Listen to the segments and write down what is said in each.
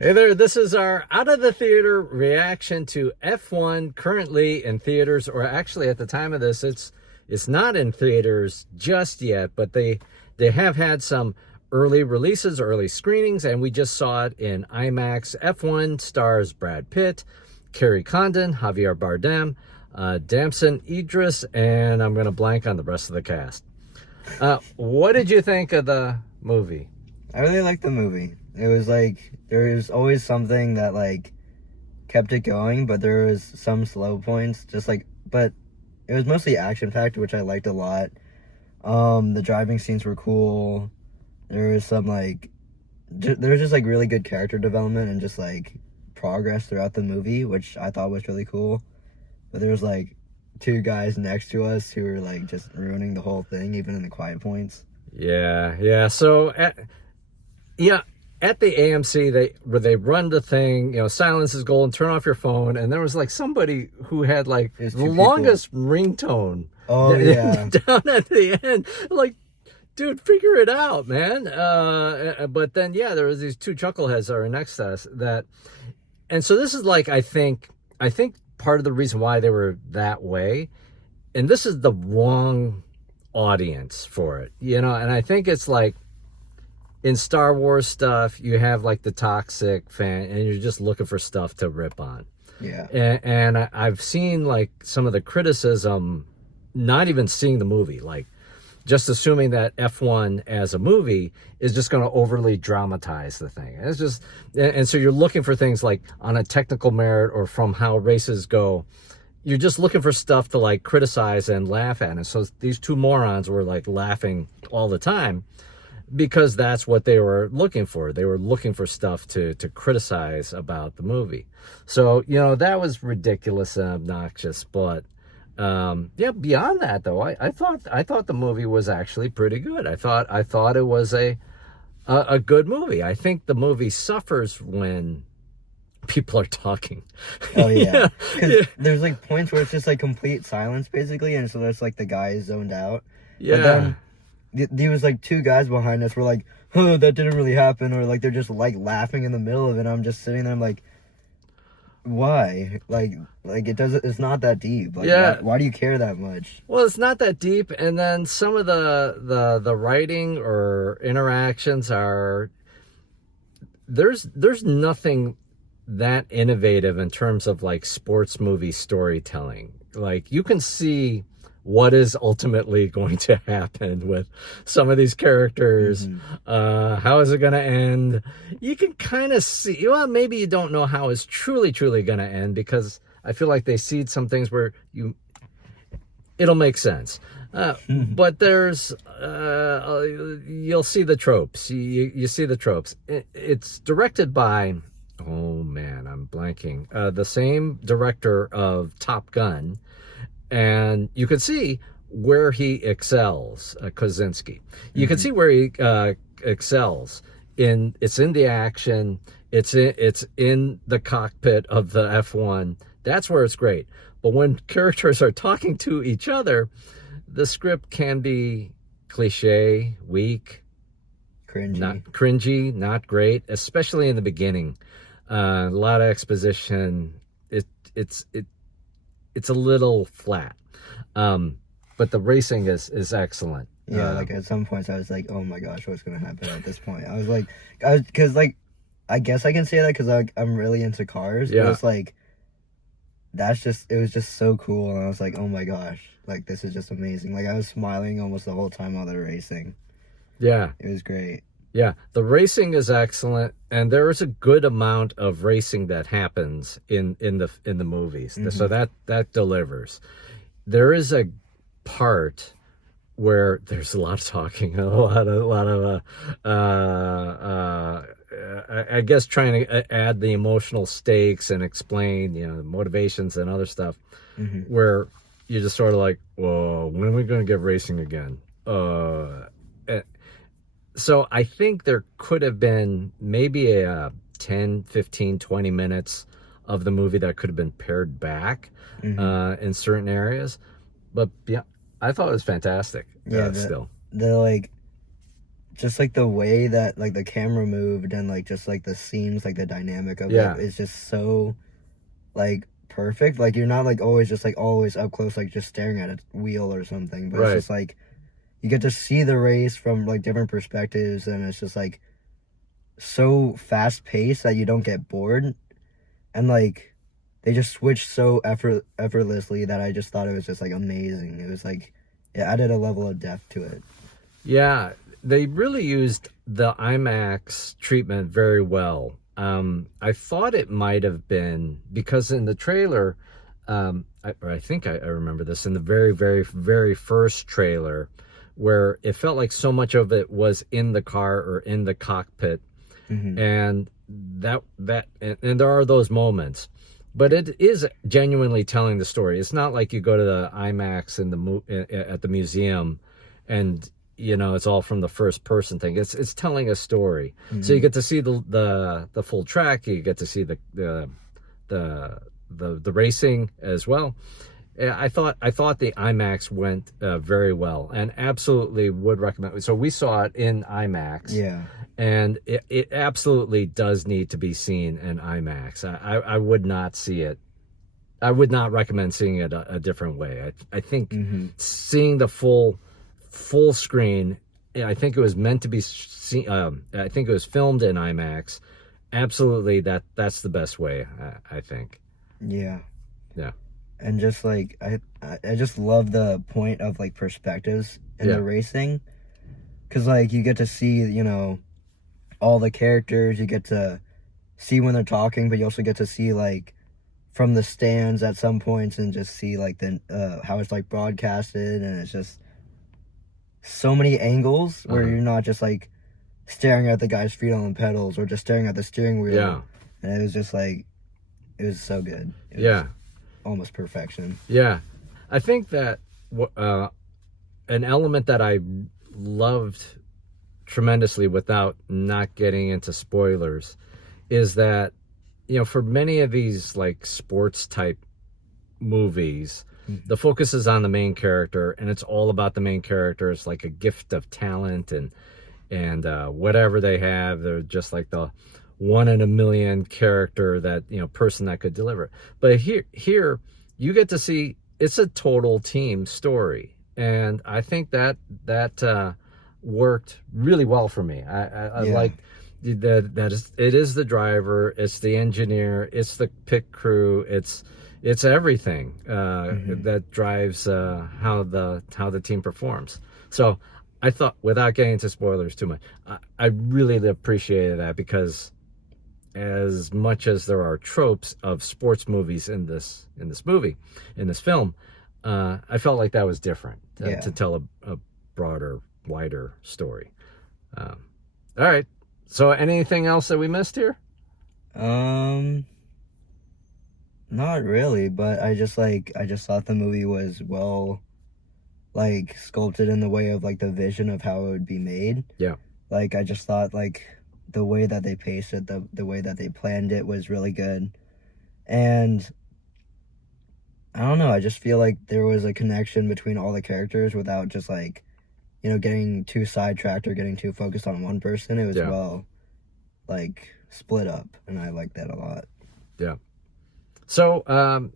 Hey there, this is our out of the theater reaction to F1, currently in theaters, or actually at the time of this, it's not in theaters just yet, but they have had some early releases, early screenings, and we just saw it in IMAX. F1 stars Brad Pitt, Kerry Condon, Javier Bardem, Damson Idris, and I'm going to blank on the rest of the cast. What did you think of the movie? I really liked the movie. It was like there was always something that like kept it going, but there was some slow points. But it was mostly action packed, which I liked a lot. The driving scenes were cool. There was some there was just like really good character development and just like progress throughout the movie, which I thought was really cool. But there was like two guys next to us who were like just ruining the whole thing, even in the quiet points. Yeah. So, at the AMC, they run the thing, silence is gold, and turn off your phone. And there was like somebody who had like There's the two people. longest ringtone. Oh, yeah. Down at the end, like, dude, figure it out, man. But then, there was these two chuckleheads that are next to us and so this is like, I think part of the reason why they were that way, and this is the wrong audience for it, and I think it's like in Star Wars stuff, you have like the toxic fan and you're just looking for stuff to rip on. Yeah. And I've seen like some of the criticism, not even seeing the movie, like just assuming that F1 as a movie is just going to overly dramatize the thing. It's just, and so you're looking for things like on a technical merit or from how races go. You're just looking for stuff to like criticize and laugh at. And so these two morons were like laughing all the time because that's what they were looking for. They were looking for stuff to criticize about the movie. So, that was ridiculous and obnoxious, but beyond that though, I thought the movie was actually pretty good. I thought it was a good movie. I think the movie suffers when people are talking. Oh yeah, because there's like points where it's just like complete silence basically, and so there's like the guy zoned out. Yeah. But then there was like two guys behind us were like, "Oh, that didn't really happen," or like they're just like laughing in the middle of it. I'm just sitting there, I'm like, why? Like it doesn't. It's not that deep. Like, why do you care that much? Well, it's not that deep, and then some of the writing or interactions are there's nothing that innovative in terms of like sports movie storytelling. Like you can see what is ultimately going to happen with some of these characters. How is it going to end? You can kind of see, well, maybe you don't know how it's truly going to end, because I feel like they seed some things where it'll make sense. But there's, you'll see the tropes. You see the tropes. It's directed by, oh man, I'm blanking. The same director of Top Gun. And you can see where he excels, Kosinski. You can see where he excels. It's in the action. It's in the cockpit of the F1. That's where it's great. But when characters are talking to each other, the script can be cliche, weak, cringy, not great, especially in the beginning. A lot of exposition. It's a little flat, but the racing is excellent. Yeah, like at some points I was like, oh my gosh, what's gonna happen at this point? Because I guess I can say that because I'm really into cars. Yeah. But it's like, it was just so cool, and I was like, oh my gosh, like this is just amazing. Like I was smiling almost the whole time while they were racing. Yeah, it was great. Yeah, the racing is excellent, and there is a good amount of racing that happens in the movies. So that delivers. There is a part where there's a lot of talking, a lot of I guess trying to add the emotional stakes and explain, the motivations and other stuff, where you're just sort of like, whoa, when are we going to get racing again? So I think there could have been maybe a 10, 15, 20 minutes of the movie that could have been pared back in certain areas. But yeah, I thought it was fantastic. Yeah, still. The just like the way that like the camera moved and like just like the scenes, like the dynamic of Yeah. it is just so like perfect. Like you're not like always just like always up close, like just staring at a wheel or something, but it's Right. just like you get to see the race from like different perspectives, and it's just like so fast paced that you don't get bored, and like they just switched so effortlessly that I just thought it was just like amazing. It was like it added a level of depth to it. Yeah, they really used the IMAX treatment very well. I thought it might have been because in the trailer, I think I remember this in the very, very, very first trailer, where it felt like so much of it was in the car or in the cockpit, Hmm. and and there are those moments, but it is genuinely telling the story. It's not like you go to the IMAX in at the museum, and it's all from the first person thing. It's telling a story, so you Hmm. get to see the full track. You get to see the the racing as well. Yeah, I thought the IMAX went very well, and absolutely would recommend. So we saw it in IMAX, Yeah. and it absolutely does need to be seen in IMAX. I would not see it. I would not recommend seeing it a different way. I think Hmm. seeing the full screen. I think it was meant to be seen. I think it was filmed in IMAX. Absolutely, that's the best way. I think. Yeah. Yeah. And just like I just love the point of like perspectives in Yeah. the racing, because like you get to see all the characters, you get to see when they're talking, but you also get to see like from the stands at some points, and just see like the how it's like broadcasted, and it's just so many angles where Uh-huh. you're not just like staring at the guy's feet on the pedals or just staring at the steering wheel, Yeah. and it was just like it was so good. It was Yeah. almost perfection. Yeah. I think that uh, an element that I loved tremendously without not getting into spoilers is that, for many of these like sports type movies, Mhm. the focus is on the main character, and it's all about the main character. It's like a gift of talent, and whatever they have, they're just like the one in a million character that person that could deliver. But here you get to see it's a total team story, and I think that worked really well for me. I Yeah. liked that it is the driver, it's the engineer, it's the pit crew, it's everything Hmm. that drives how the team performs. So I thought, without getting into spoilers too much, I really appreciated that, because as much as there are tropes of sports movies in this film, I felt like that was different Yeah. to tell a broader, wider story. Um, all right. So, anything else that we missed here? Um, Not really, but I just thought the movie was well like sculpted in the way of like the vision of how it would be made. Yeah. Like I just thought like the way that they paced it, the way that they planned it was really good. And I don't know, I just feel like there was a connection between all the characters without just like, getting too sidetracked or getting too focused on one person. It was Yeah. well like split up, and I like that a lot. Yeah. So,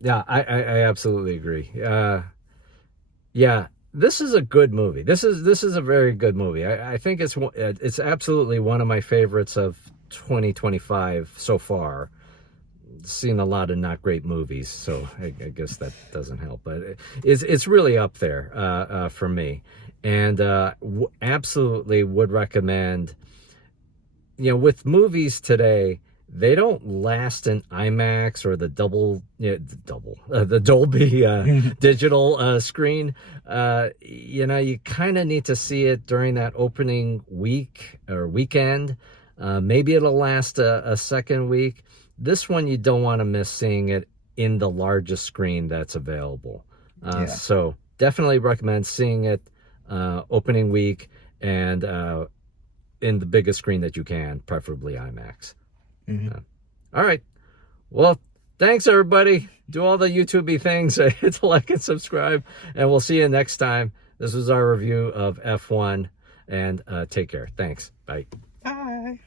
yeah, I absolutely agree. Yeah, this is a good movie. This is a very good movie. I think it's absolutely one of my favorites of 2025 so far. Seen a lot of not great movies, so I guess that doesn't help. But it's really up there for me, and absolutely would recommend. With movies today, they don't last in IMAX or the the Dolby digital screen. You kind of need to see it during that opening week or weekend. Maybe it'll last a second week. This one, you don't want to miss seeing it in the largest screen that's available. Yeah. So definitely recommend seeing it opening week, and in the biggest screen that you can, preferably IMAX. Hmm. Uh, all right. Well, thanks, everybody. Do all the YouTube-y things. Hit the like and subscribe, and we'll see you next time. This was our review of F1, And take care. Thanks. Bye. Bye.